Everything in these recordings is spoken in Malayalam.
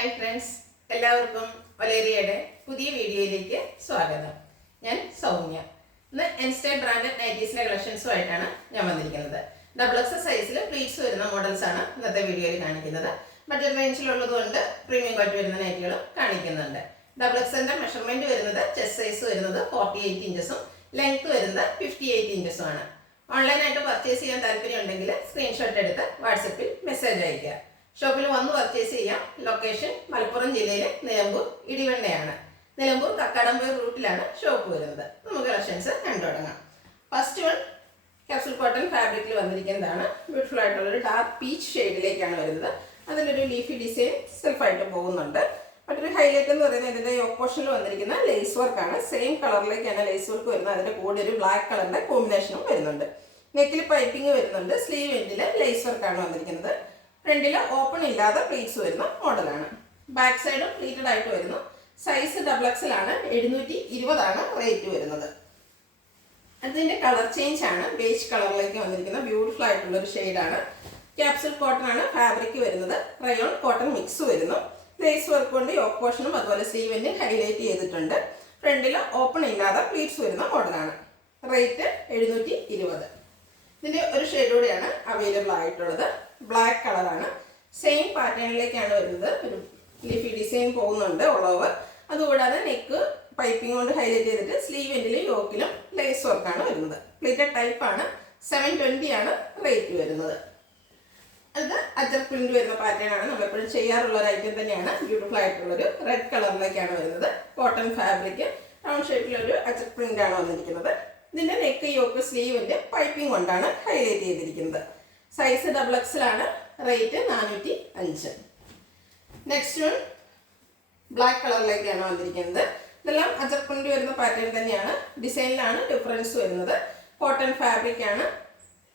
ഹായ് ഫ്രണ്ട്സ്, എല്ലാവർക്കും ഒലേറിയയുടെ പുതിയ വീഡിയോയിലേക്ക് സ്വാഗതം. ഞാൻ സൗമ്യ. ഇന്ന് എൻസ്റ്റൈൽ ബ്രാൻഡഡ് നൈറ്റീസിൻ്റെ കളക്ഷൻസുമായിട്ടാണ് ഞാൻ വന്നിരിക്കുന്നത്. ഡബിൾ എക്സ് സൈസിൽ പ്ലീറ്റ്സ് വരുന്ന മോഡൽസ് ആണ് ഇന്നത്തെ വീഡിയോയിൽ കാണിക്കുന്നത്. ബഡ്ജറ്റ് റേഞ്ചിലുള്ളതുകൊണ്ട് പ്രീമിയം ക്വാളിറ്റി വരുന്ന നൈറ്റുകളും കാണിക്കുന്നുണ്ട്. ഡബിൾ എക്സിൻ്റെ മെഷർമെൻറ്റ് വരുന്നത് ചെസ്റ്റ് സൈസ് വരുന്നത് 48 ഇഞ്ചസും ലെങ്ത് വരുന്നത് 58 ഇഞ്ചസും ആണ്. ഓൺലൈനായിട്ട് പർച്ചേസ് ചെയ്യാൻ താല്പര്യമുണ്ടെങ്കിൽ സ്ക്രീൻഷോട്ട് എടുത്ത് വാട്സപ്പിൽ മെസ്സേജ് അയയ്ക്കുക. ഷോപ്പിൽ വന്ന് പർച്ചേസ് ചെയ്യാം. ലൊക്കേഷൻ മലപ്പുറം ജില്ലയിലെ നിലമ്പൂർ ഇടിവണ്ണയാണ്. നിലമ്പൂർ കക്കാടംപൊയിൽ റൂട്ടിലാണ് ഷോപ്പ് വരുന്നത്. നമുക്ക് കളക്ഷൻസ് കണ്ടു തുടങ്ങാം. ഫസ്റ്റ് വൺ ക്യാപ്സൂൾ കോട്ടൺ ഫാബ്രിക്കിൽ വന്നിരിക്കുന്നതാണ്. ബ്യൂട്ടിഫുൾ ആയിട്ടുള്ളൊരു ഡാർക്ക് പീച്ച് ഷെയ്ഡിലേക്കാണ് വരുന്നത്. അതിലൊരു ലീഫി ഡിസൈൻ സെൽഫായിട്ട് പോകുന്നുണ്ട്. മറ്റൊരു ഹൈലൈറ്റ് എന്ന് പറയുന്നത് ഇതിൻ്റെ ഓപ്പോഷനിൽ വന്നിരിക്കുന്ന ലേസ് വർക്കാണ്. സെയിം കളറിലേക്കാണ് ലേസ് വർക്ക് വരുന്നത്. അതിൻ്റെ കൂടെ ഒരു ബ്ലാക്ക് കളറിൻ്റെ കോമ്പിനേഷനും വരുന്നുണ്ട്. നെക്കിൽ പൈപ്പിംഗ് വരുന്നുണ്ട്. സ്ലീവ് എൻഡിൽ ലേസ് വർക്കാണ് വന്നിരിക്കുന്നത്. ഫ്രണ്ടിൽ ഓപ്പൺ ഇല്ലാതെ പ്ലീറ്റ്സ് വരുന്ന മോഡലാണ്. ബാക്ക് സൈഡും പ്ലീറ്റഡ് ആയിട്ട് വരുന്നു. സൈസ് ഡബിൾ എക്സൽ ആണ്. 720 ആണ് റേറ്റ് വരുന്നത്. അതിൻ്റെ കളർ ചേഞ്ച് ആണ്. ബേജ് കളറിലേക്ക് വന്നിരിക്കുന്ന ബ്യൂട്ടിഫുൾ ആയിട്ടുള്ളൊരു ഷെയ്ഡാണ്. ക്യാപ്സൂൾ കോട്ടൺ ആണ് ഫാബ്രിക് വരുന്നത്. റയോൺ കോട്ടൺ മിക്സ് വരുന്നു. ലേസ് വർക്ക് കൊണ്ട് യോക്ക് പോർഷനും അതുപോലെ സ്ലീവിൻ്റെ ഹൈലൈറ്റ് ചെയ്തിട്ടുണ്ട്. ഫ്രണ്ടിൽ ഓപ്പൺ ഇല്ലാതെ പ്ലീറ്റ്സ് വരുന്ന മോഡലാണ്. റേറ്റ് 720. ഇതിൻ്റെ ഒരു ഷെയ്ഡ് കൂടെയാണ് അവൈലബിൾ ആയിട്ടുള്ളത്. ബ്ലാക്ക് കളറാണ്. സെയിം പാറ്റേണിലേക്കാണ് വരുന്നത്. ഒരു ലീഫി ഡിസൈൻ പോകുന്നുണ്ട് ഓൾ ഓവർ. അതുകൂടാതെ നെക്ക് പൈപ്പിംഗ് കൊണ്ട് ഹൈലൈറ്റ് ചെയ്തിട്ട് സ്ലീവ് എൻഡിലും യോക്കിലും ലേസ് വർക്കാണ് വരുന്നത്. പ്ലീറ്റഡ് ടൈപ്പാണ്. 720 ആണ് റേറ്റ് വരുന്നത്. അത് അജർ പ്രിന്റ് വരുന്ന പാറ്റേൺ ആണ്. നമ്മളെപ്പോഴും ചെയ്യാറുള്ള ഒരു ഐറ്റം തന്നെയാണ്. ബ്യൂട്ടിഫുൾ ആയിട്ടുള്ളൊരു റെഡ് കളറിലേക്കാണ് വരുന്നത്. കോട്ടൺ ഫാബ്രിക് റൗണ്ട് ഷേപ്പിലൊരു അജർ പ്രിന്റ് ആണ് വന്നിരിക്കുന്നത്. ഇതിൻ്റെ നെക്ക് യോക്ക് സ്ലീവിൻ്റെ പൈപ്പിംഗ് കൊണ്ടാണ് ഹൈലൈറ്റ് ചെയ്തിരിക്കുന്നത്. സൈസ് ഡബിൾ എക്സൽ ആണ്. റേറ്റ് 405. നെക്സ്റ്റ് വൺ ബ്ലാക്ക് കളറിലേക്കാണ് വന്നിരിക്കുന്നത്. ഇതെല്ലാം അജർ പ്രിന്റ് വരുന്ന പാറ്റേൺ തന്നെയാണ്. ഡിസൈനിലാണ് ഡിഫറൻസ് വരുന്നത്. കോട്ടൺ ഫാബ്രിക് ആണ്.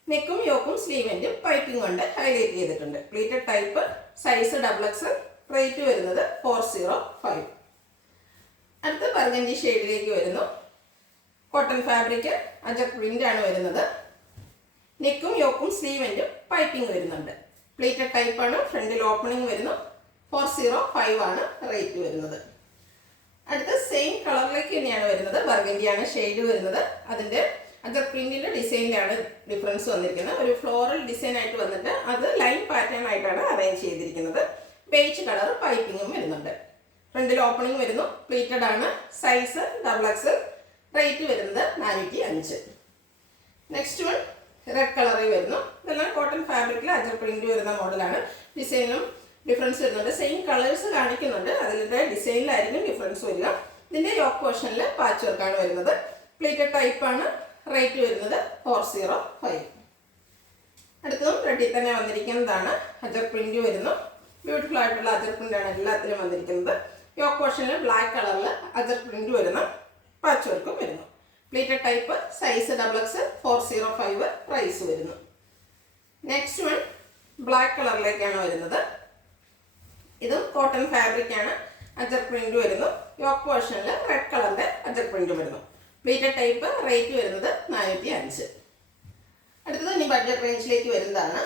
നെക്കും യോക്കും സ്ലീവിൻ്റെ പൈപ്പിംഗ് കൊണ്ട് ഹൈലൈറ്റ് ചെയ്തിട്ടുണ്ട്. Pleated type. Size double XL. Rate വരുന്നത് 405. അടുത്ത ബർഗൻഡി ഷെയ്ഡിലേക്ക് വരുന്നു. കോട്ടൺ ഫാബ്രിക് അജർ പ്രിന്റ് ആണ് വരുന്നത്. നെക്കും യോക്കും സ്ലീവെൻറ്റും പൈപ്പിംഗ് വരുന്നുണ്ട്. പ്ലീറ്റഡ് ടൈപ്പാണ്. ഫ്രണ്ടിൽ ഓപ്പണിംഗ് വരുന്നു. 405 ആണ് റേറ്റ് വരുന്നത്. അടുത്ത സെയിം കളറിലേക്ക് തന്നെയാണ് വരുന്നത്. ബർഗൻഡിയാണ് ഷെയ്ഡ് വരുന്നത്. അതിൻ്റെ അജർ പ്രിന്റിൻ്റെ ഡിസൈനിലാണ് ഡിഫറൻസ് വന്നിരിക്കുന്നത്. ഒരു ഫ്ലോറൽ ഡിസൈൻ ആയിട്ട് വന്നിട്ട് അത് ലൈൻ പാറ്റേൺ ആയിട്ടാണ് അറേഞ്ച് ചെയ്തിരിക്കുന്നത്. ബേജ് കളർ പൈപ്പിങ്ങും വരുന്നുണ്ട്. ഫ്രണ്ടിൽ ഓപ്പണിംഗ് വരുന്നു. പ്ലീറ്റഡ് ആണ്. Size double XL. റേറ്റ് വരുന്നത് 405. നെക്സ്റ്റ് വൺ റെഡ് കളറിൽ വരുന്നു. ഇതെല്ലാം കോട്ടൺ ഫാബ്രിക്കിൽ അജർ പ്രിന്റ് വരുന്ന മോഡലാണ്. ഡിസൈനും ഡിഫറൻസ് വരുന്നുണ്ട്. സെയിം കളേഴ്സ് കാണിക്കുന്നുണ്ട്. അതിൻ്റെ ഡിസൈനിലായിരിക്കും ഡിഫറൻസ് വരിക. ഇതിൻ്റെ യോക്ക് പോർഷനിൽ പാച്ച് വർക്കാണ് വരുന്നത്. പ്ലീറ്റഡ് ടൈപ്പാണ്. റേറ്റ് വരുന്നത് 405. അടുത്തതും റെഡിൽ തന്നെ വന്നിരിക്കുന്നതാണ്. അജർ പ്രിന്റ് വരുന്നു. ബ്യൂട്ടിഫുൾ ആയിട്ടുള്ള അജർ പ്രിന്റാണ് എല്ലാത്തിലും വന്നിരിക്കുന്നത്. യോക്ക് പോർഷനിൽ ബ്ലാക്ക് കളറിൽ അജർ പ്രിന്റ് വരുന്ന പാച്ച് വർക്കും വരുന്നു. Pleated type. Size double x. 405 price വരുന്നു. നെക്സ്റ്റ് വൺ ബ്ലാക്ക് കളറിലേക്കാണ് വരുന്നത്. ഇതും കോട്ടൺ ഫാബ്രിക് ആണ്. അജർ പ്രിന്റ് വരുന്നു. യോക്ക് പോർഷനിൽ റെഡ് കളറിൻ്റെ അജർ പ്രിന്റ് വരുന്നു. Pleated type. റേറ്റ് വരുന്നത് 405. അടുത്തത് ഇനി ബഡ്ജറ്റ് റേഞ്ചിലേക്ക് വരുന്നതാണ്.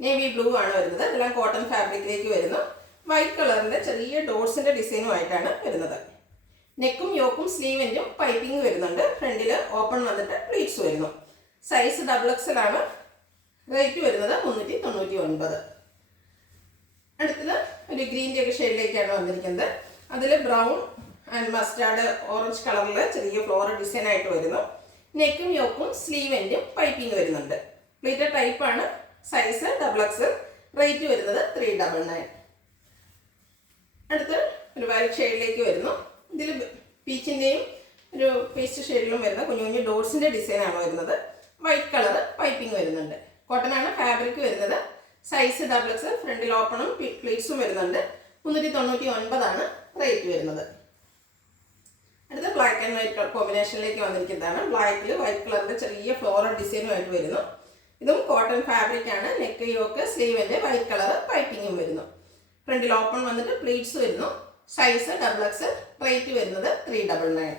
നേവി ബ്ലൂ ആണ് വരുന്നത്. എല്ലാം കോട്ടൺ ഫാബ്രിക്കിലേക്ക് വരുന്നു. വൈറ്റ് കളറിൻ്റെ ചെറിയ ഡോട്ട്സിൻ്റെ ഡിസൈനുമായിട്ടാണ് വരുന്നത്. നെക്കും യോക്കും സ്ലീവെൻറ്റും പൈപ്പിംഗ് വരുന്നുണ്ട്. ഫ്രണ്ടിൽ ഓപ്പൺ വന്നിട്ട് പ്ലീറ്റ്സ് വരുന്നു. സൈസ് ഡബിൾ എക്സൽ ആണ്. റേറ്റ് വരുന്നത് 399. അടുത്തത് ഒരു ഗ്രീൻ്റെ ഒക്കെ ഷെയ്ഡിലേക്കാണ് വന്നിരിക്കുന്നത്. അതിൽ ബ്രൗൺ ആൻഡ് മസ്റ്റാർഡ് ഓറഞ്ച് കളറിൽ ചെറിയ ഫ്ലോറൽ ഡിസൈൻ ആയിട്ട് വരുന്നു. നെക്കും യോക്കും സ്ലീവെൻറ്റും പൈപ്പിംഗ് വരുന്നുണ്ട്. പ്ലീറ്റഡ് ടൈപ്പാണ്. Size double XL. റേറ്റ് വരുന്നത് 399. അടുത്ത് ഒരു വയലറ്റ് ഷെയ്ഡിലേക്ക് വരുന്നു. ഇതിൽ പീച്ചിൻ്റെയും ഒരു പേസ്റ്റ് ഷെയ്ഡിലും വരുന്ന കുഞ്ഞു കുഞ്ഞു ഡോട്ട്സിൻ്റെ ഡിസൈനാണ് വരുന്നത്. വൈറ്റ് കളർ പൈപ്പിംഗ് വരുന്നുണ്ട്. കോട്ടനാണ് ഫാബ്രിക് വരുന്നത്. Size double X. ഫ്രണ്ടിൽ ഓപ്പണും പ്ലീറ്റ്സും വരുന്നുണ്ട്. 399 ആണ് റേറ്റ് വരുന്നത്. അടുത്ത ബ്ലാക്ക് ആൻഡ് വൈറ്റ് കോമ്പിനേഷനിലേക്ക് വന്നിരിക്കുന്നതാണ്. ബ്ലാക്കിൽ വൈറ്റ് കളറിൻ്റെ ചെറിയ ഫ്ലോറൽ ഡിസൈനുമായിട്ട് വരുന്നു. ഇതും കോട്ടൺ ഫാബ്രിക് ആണ്. നെക്ക് യോക്ക് സ്ലീവിൻ്റെ വൈറ്റ് കളർ പൈപ്പിങ്ങും വരുന്നു. ഫ്രണ്ടിൽ ഓപ്പൺ വന്നിട്ട് പ്ലീറ്റ്സ് വരുന്നു. Size double X. റേറ്റ് വരുന്നത് 399.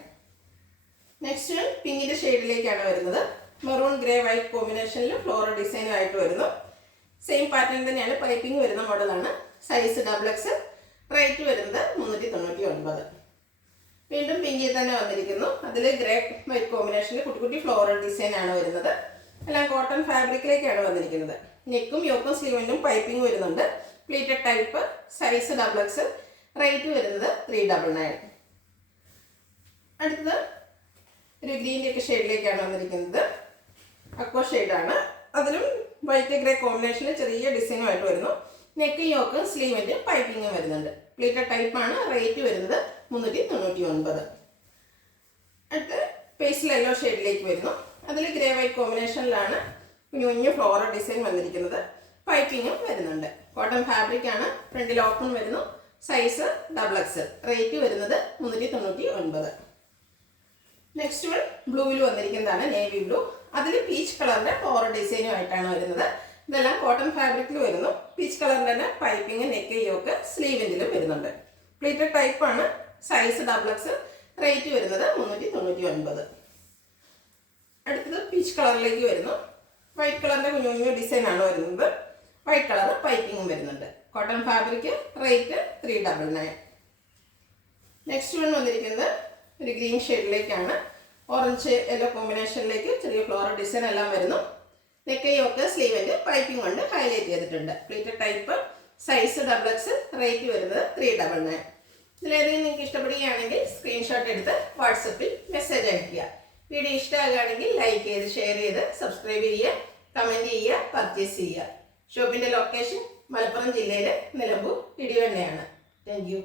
നെക്സ്റ്റ് വൺ പിങ്കിൻ്റെ ഷെയ്ഡിലേക്കാണ് വരുന്നത്. മെറൂൺ ഗ്രേ വൈറ്റ് കോമ്പിനേഷനിൽ ഫ്ലോറൽ ഡിസൈനുമായിട്ട് വരുന്നു. സെയിം പാറ്റേൺ തന്നെയാണ്. പൈപ്പിംഗ് വരുന്ന മോഡലാണ്. Size double X. റേറ്റ് വരുന്നത് 399. വീണ്ടും പിങ്കിൽ തന്നെ വന്നിരിക്കുന്നു. അതിൽ ഗ്രേ വൈറ്റ് കോമ്പിനേഷനിൽ കുട്ടി കുട്ടി ഫ്ലോറൽ ഡിസൈൻ ആണ് വരുന്നത്. എല്ലാം കോട്ടൺ ഫാബ്രിക്കിലേക്കാണ് വന്നിരിക്കുന്നത്. നെക്കും യോക്കും സ്ലീവിനും പൈപ്പിംഗ് വരുന്നുണ്ട്. Pleated type, size XXL, rate വരുന്നത് 399. അടുത്തത് ഒരു ഗ്രീൻ്റെ ഒക്കെ ഷെയ്ഡിലേക്കാണ് വന്നിരിക്കുന്നത്. അക്വ ഷെയ്ഡാണ്. അതിലും വൈറ്റ് ഗ്രേ കോമ്പിനേഷനിൽ ചെറിയ ഡിസൈനുമായിട്ട് വരുന്നു. നെക്ക് യോക്ക് സ്ലീവിൻ്റെ പൈപ്പിങ്ങും വരുന്നുണ്ട്. പ്ലീറ്റഡ് ടൈപ്പാണ്. റേറ്റ് വരുന്നത് 399. അടുത്ത് പേസ്റ്റൽ യെല്ലോ ഷെയ്ഡിലേക്ക് വരുന്നു. അതിൽ ഗ്രേ വൈറ്റ് കോമ്പിനേഷനിലാണ് കുഞ്ഞു കുഞ്ഞു ഫ്ലോറൽ ഡിസൈൻ വന്നിരിക്കുന്നത്. പൈപ്പിങ്ങും വരുന്നുണ്ട്. കോട്ടൺ ഫാബ്രിക് ആണ്. ഫ്രണ്ടിൽ ഓപ്പൺ വരുന്നു. സൈസ് XXL, റേറ്റ് വരുന്നത് 399. നെക്സ്റ്റ് വൺ ബ്ലൂവിൽ വന്നിരിക്കുന്നതാണ്, നേവി ബ്ലൂ. അതിൽ പീച്ച് കളറിൻ്റെ ഫ്ലോറൽ ഡിസൈനുമായിട്ടാണ് വരുന്നത്. ഇതെല്ലാം കോട്ടൺ ഫാബ്രിക്കിൽ വരുന്നു. പീച്ച് കളറിൻ്റെ തന്നെ പൈപ്പിംഗ്, നെക്ക് യോക്ക് സ്ലീവിൻ്റിലും വരുന്നുണ്ട്. പ്ലീറ്റഡ് ടൈപ്പാണ്. സൈസ് XXL, റേറ്റ് വരുന്നത് 399. അടുത്തത് പീച്ച് കളറിലേക്ക് വരുന്നു. വൈറ്റ് കളറിൻ്റെ കുഞ്ഞു കുഞ്ഞു ഡിസൈനാണ് വരുന്നത്. വൈറ്റ് കളർ പൈപ്പിങ്ങും വരുന്നുണ്ട്. Cotton fabric, rate 399. Next one വന്നിരിക്കുന്നത് ഒരു ഗ്രീൻ ഷെയ്ഡിലേക്കാണ്. ഓറഞ്ച് യെല്ലോ കോമ്പിനേഷനിലേക്ക് ചെറിയ ഫ്ലോറൽ ഡിസൈൻ എല്ലാം വരുന്നു. നെക്ക് യോക്ക് സ്ലീവിൻ്റെ പൈപ്പിംഗ് കൊണ്ട് ഹൈലൈറ്റ് ചെയ്തിട്ടുണ്ട്. Pleated type, size XXL, rate വരുന്നത് 399. ഇതിലേതെങ്കിലും നിങ്ങൾക്ക് ഇഷ്ടപ്പെടുകയാണെങ്കിൽ സ്ക്രീൻഷോട്ട് എടുത്ത് വാട്സപ്പിൽ മെസ്സേജ് അയയ്ക്കുക. വീഡിയോ ഇഷ്ടമാകുകയാണെങ്കിൽ ലൈക്ക് ചെയ്ത്, ഷെയർ ചെയ്ത്, സബ്സ്ക്രൈബ് ചെയ്യുക, കമൻറ്റ് ചെയ്യുക, പർച്ചേസ് ചെയ്യുക. ഷോപ്പിൻ്റെ ലൊക്കേഷൻ മലപ്പുറം ജില്ലയിലെ നിലമ്പൂർ ഇടിവണ്ണയാണ്. Thank you.